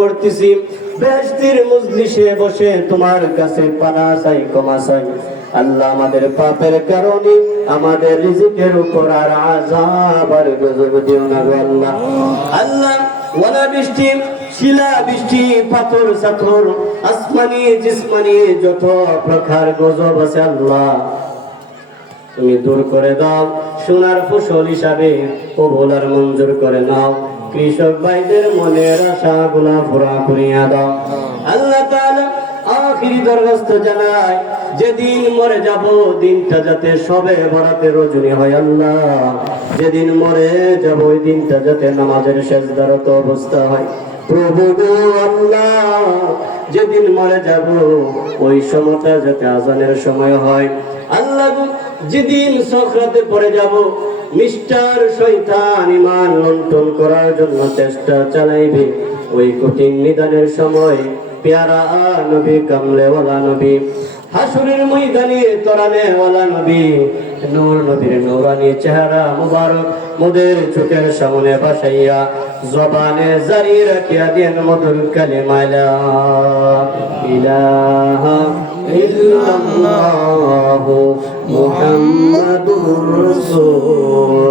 করতেছি। মজলিসে বসে তোমার কাছে পানা চাই ক্ষমা চাই আল্লাহ আমাদের পাপের কারণে আমাদের রিজিকের উপর আর আযাব আর গজব দিও না আল্লাহ। আল্লাহ, ওয়ালা বৃষ্টি, শিলা বৃষ্টি, পাথর, সাথর, আসমানি, জিসমানি, যত প্রকার গজব আছে আল্লাহ। তুমি দূর করে দাও, সোনার ফসল হিসাবে কবুল আর মঞ্জুর করে নাও। কৃষক ভাইদের মনের আশা গুলা পুরা করিয়া দাও। আল্লাহ তাআলা আখিরি দরখাস্ত জানাই যেদিন মরে যাব, দিনটা যাতে সবে বরাতে রজনী হয় আল্লাহ। যেদিন মরে যাব, ওই দিনটা যাতে নামাজের শেষ দ্বারত অবস্থা হয়। প্রভু আল্লাহ, যেদিন মরে যাব, ওই সময়টা যাতে আজানের সময় হয়। আল্লাহ যেদিন সখরাতে পড়ে যাব মিস্টার শৈতান ইমান লন্ঠন করার জন্য চেষ্টা চালাইবে। ওই কঠিন নিদানের সময় পেয়ারা নবী, কামলেওয়ালা নবী, হাসুরের ময়দানে ওয়ালা নবী, নূর নবীর নূরানি চেহারা মুবারক মোদের চোখের সামনে বাসাইয়া জবানে জারি রাখিয়া দেন মধুর কালিমা লা ইলাহা মোহাম্মদুর রসুল।